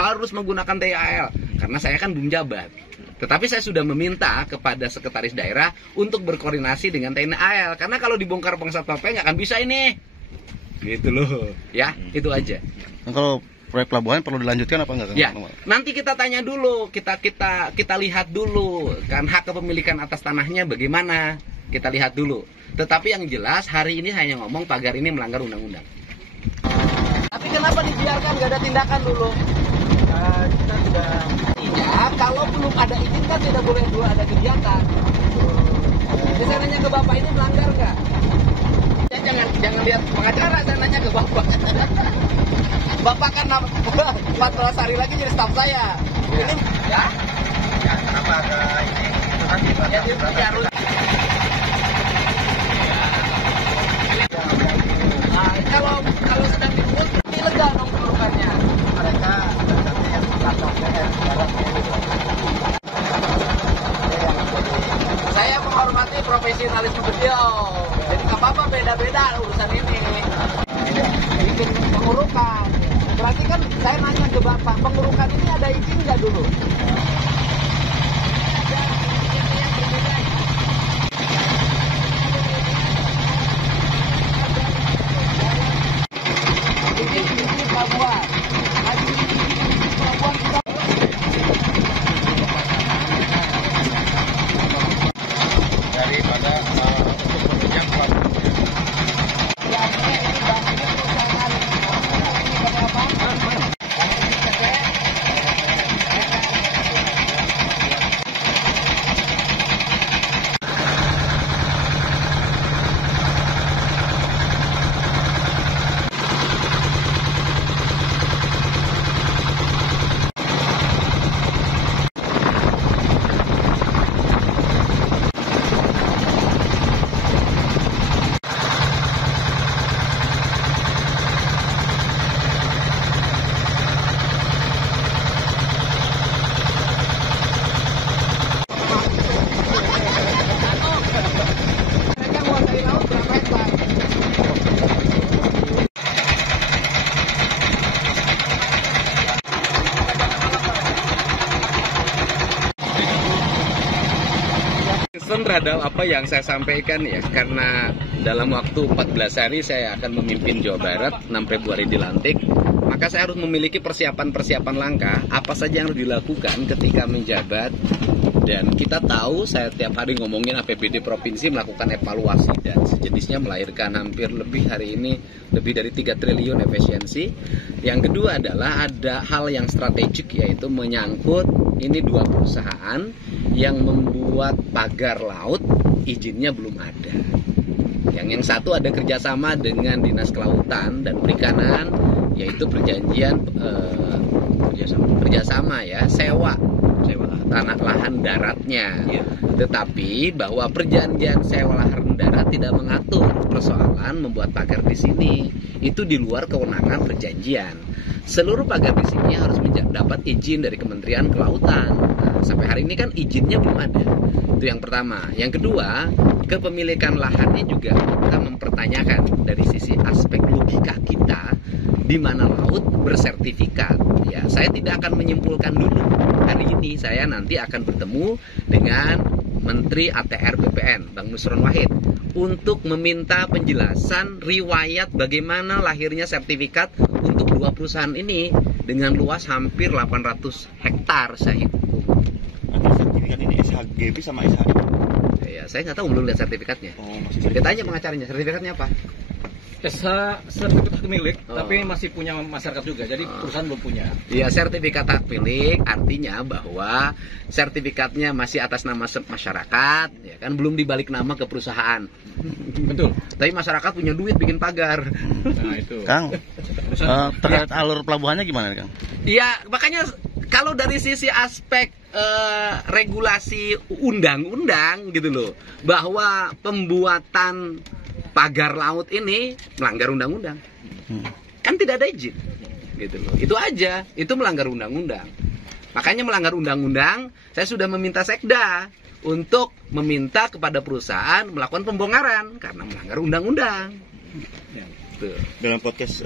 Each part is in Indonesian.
harus menggunakan TIAL karena saya kan belum jabat. Tetapi saya sudah meminta kepada sekretaris daerah untuk berkoordinasi dengan TNI AL karena kalau dibongkar Bangsat PP nggak akan bisa ini. Gitu loh. Ya, itu aja. Nah, kalau proyek pelabuhan perlu dilanjutkan apa enggak, Kang? Ya, nanti kita tanya dulu, kita lihat dulu kan hak kepemilikan atas tanahnya bagaimana. Kita lihat dulu. Tetapi yang jelas hari ini hanya ngomong pagar ini melanggar undang-undang. Tapi kenapa dibiarkan nggak ada tindakan dulu? Kita sudah ya, kalau belum ada izin kan tidak boleh dulu ada kegiatan. Saya nanya ke Bapak ini melanggar nggak? Ya, jangan lihat pengacara, saya nanya ke Bapak. Bapak kan 14 hari lagi jadi staf saya. Ini ya? Ya, kenapa ada ini? Ya, dia harus. Nah, kalau sedang dipungut, ilegal dong pengurukannya. Mereka yang saya menghormati profesionalisme beliau. Jadi nggak apa-apa, beda-beda urusan ini. Bikin pengurukan. Berarti kan saya nanya ke Bapak, pengurukan ini ada izin nggak dulu? Daripada untuk menunjang pelabuhannya. Terhadap apa yang saya sampaikan ya, karena dalam waktu 14 hari saya akan memimpin Jawa Barat, 6 Februari dilantik, maka saya harus memiliki persiapan-persiapan langkah apa saja yang harus dilakukan ketika menjabat. Dan kita tahu saya tiap hari ngomongin APBD provinsi melakukan evaluasi dan sejenisnya, melahirkan hampir lebih hari ini lebih dari 3 triliun efisiensi. Yang kedua adalah ada hal yang strategik, yaitu menyangkut ini 2 perusahaan yang membuat pagar laut, izinnya belum ada. Yang satu ada kerjasama dengan Dinas Kelautan dan Perikanan, yaitu perjanjian kerjasama ya, sewa tanah lahan daratnya. Tetapi bahwa perjanjian sewa lahan darat tidak mengatur persoalan membuat pagar di sini. Itu di luar kewenangan perjanjian. Seluruh pagar di sini harus dapat izin dari Kementerian Kelautan. Nah, sampai hari ini kan izinnya belum ada. Itu yang pertama. Yang kedua, kepemilikan lahannya juga kita mempertanyakan dari sisi aspek logika kita, di mana laut bersertifikat. Ya, saya tidak akan menyimpulkan dulu. Hari ini saya nanti akan bertemu dengan Menteri ATR BPN, Bang Nusron Wahid, untuk meminta penjelasan riwayat bagaimana lahirnya sertifikat untuk 2 perusahaan ini dengan luas hampir 800 hektar saya hitung. Nanti sertifikat ini SHGB sama SHI? Ya, saya nggak tahu, belum lihat sertifikatnya. Kita tanya pengacaranya, sertifikatnya apa? Sertifikat hak milik, tapi masih punya masyarakat juga, jadi perusahaan belum punya. Ya, sertifikat hak milik artinya bahwa sertifikatnya masih atas nama masyarakat, ya kan, belum dibalik nama ke perusahaan. Betul. Tapi masyarakat punya duit bikin pagar. Nah itu. Kang, terkait alur pelabuhannya gimana, Kang? Iya, makanya kalau dari sisi aspek regulasi undang-undang gitu loh, bahwa pembuatan pagar laut ini melanggar undang-undang. Kan tidak ada izin. Gitu loh. Itu aja, itu melanggar undang-undang. Makanya melanggar undang-undang, saya sudah meminta Sekda untuk meminta kepada perusahaan melakukan pembongkaran karena melanggar undang-undang. Dalam podcast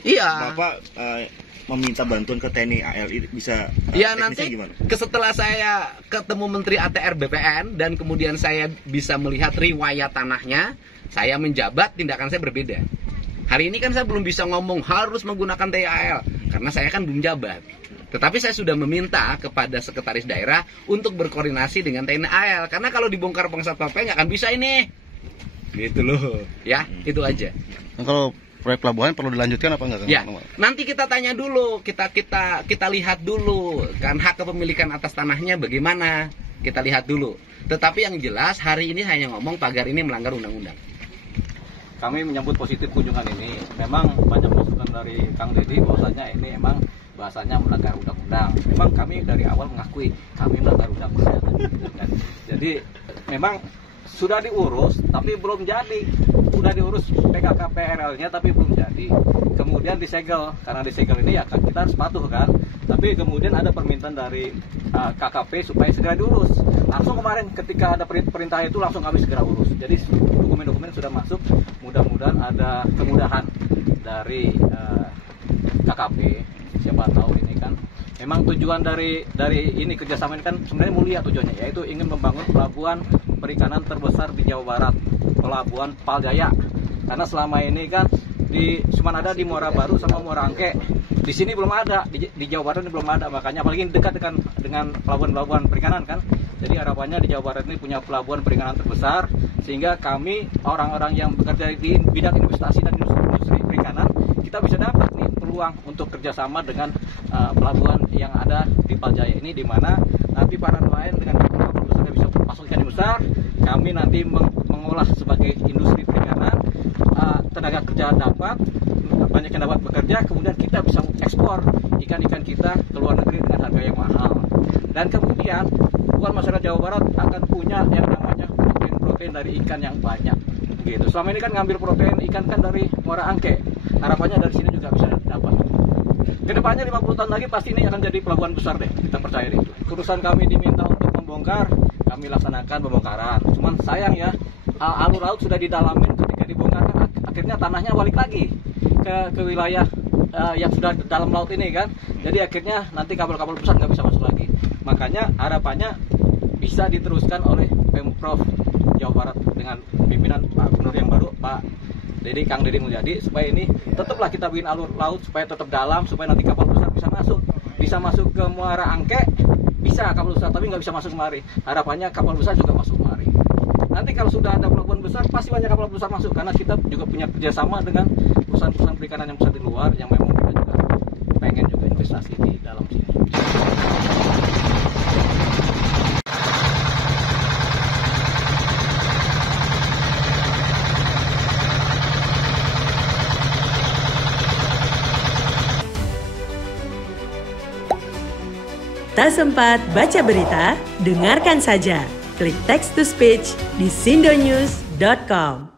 iya. Bapak meminta bantuan ke TNI AL ini bisa ya teknisnya nanti gimana? setelah saya ketemu Menteri ATR BPN dan kemudian saya bisa melihat riwayat tanahnya, saya menjabat, tindakan saya berbeda. Hari ini kan saya belum bisa ngomong harus menggunakan TAL karena saya kan belum jabat. Tetapi saya sudah meminta kepada sekretaris daerah untuk berkoordinasi dengan TNI AL karena kalau dibongkar Pang Satpol PP nggak akan bisa ini. Gitu loh. Ya, itu aja. Nah, kalau proyek pelabuhan perlu dilanjutkan apa enggak, Kang? Ya, nanti kita tanya dulu, kita lihat dulu kan hak kepemilikan atas tanahnya bagaimana. Kita lihat dulu. Tetapi yang jelas hari ini hanya ngomong pagar ini melanggar undang-undang. Kami menyambut positif kunjungan ini. Memang banyak masukan dari Kang Deddy bahwasanya ini memang bahasanya melanggar undang-undang. Memang kami dari awal mengakui kami melanggar undang-undang. Jadi memang sudah diurus tapi belum jadi. Sudah diurus PKKPRL-nya tapi belum jadi. Kemudian disegel. Karena disegel ini ya kita harus patuh kan. Tapi kemudian ada permintaan dari KKP supaya segera diurus. Langsung kemarin ketika ada perintah itu langsung kami segera urus. Jadi dokumen-dokumen sudah masuk. Mudah-mudahan ada kemudahan dari KKP. Siapa tahu ini kan memang tujuan dari ini kerjasama ini kan sebenarnya mulia tujuannya, yaitu ingin membangun pelabuhan perikanan terbesar di Jawa Barat, Pelabuhan Paljaya. Karena selama ini kan cuma ada di Muara Baru sama Muara Angke. Di sini belum ada, di Jawa Barat ini belum ada, makanya apalagi dekat dengan pelabuhan-pelabuhan perikanan kan. Jadi harapannya di Jawa Barat ini punya pelabuhan perikanan terbesar, sehingga kami orang-orang yang bekerja di bidang investasi dan industri perikanan kita bisa dapat nih peluang untuk kerjasama dengan pelabuhan yang ada di Paljaya ini, di mana nanti para nelayan dengan kapal besar bisa masuk ikan besar, kami nanti mengolah sebagai industri perikanan, tenaga kerja dapat, banyak yang dapat bekerja, kemudian kita bisa ekspor ikan-ikan kita ke luar negeri dengan harga yang mahal. Dan kemudian masyarakat Jawa Barat akan punya yang namanya protein dari ikan yang banyak. Gitu. Selama ini kan ngambil protein ikan kan dari Muara Angke. Harapannya dari sini juga bisa dapat. Kedepannya 50 tahun lagi pasti ini akan jadi pelabuhan besar deh. Kita percaya deh. Urusan kami diminta untuk membongkar, kami laksanakan pembongkaran. Cuman sayang ya, alur laut sudah didalamin, ketika dibongkar kan akhirnya tanahnya balik lagi ke wilayah yang sudah dalam laut ini kan. Jadi akhirnya nanti kapal-kapal besar nggak bisa masuk lagi. Makanya harapannya bisa diteruskan oleh Pemprov Jawa Barat dengan pimpinan Pak Gubernur yang baru, Pak Kang Deddy Mulyadi, supaya ini tetaplah kita bikin alur laut supaya tetap dalam, supaya nanti kapal besar bisa masuk ke Muara Angke, bisa kapal besar tapi nggak bisa masuk kemari. Harapannya kapal besar juga masuk kemari. Nanti kalau sudah ada pelabuhan besar pasti banyak kapal besar masuk, karena kita juga punya kerjasama dengan perusahaan-perusahaan perikanan yang besar di luar yang memang kita juga pengen juga investasi di dalam sini. Tak sempat baca berita? Dengarkan saja. Klik text to speech di sindonews.com.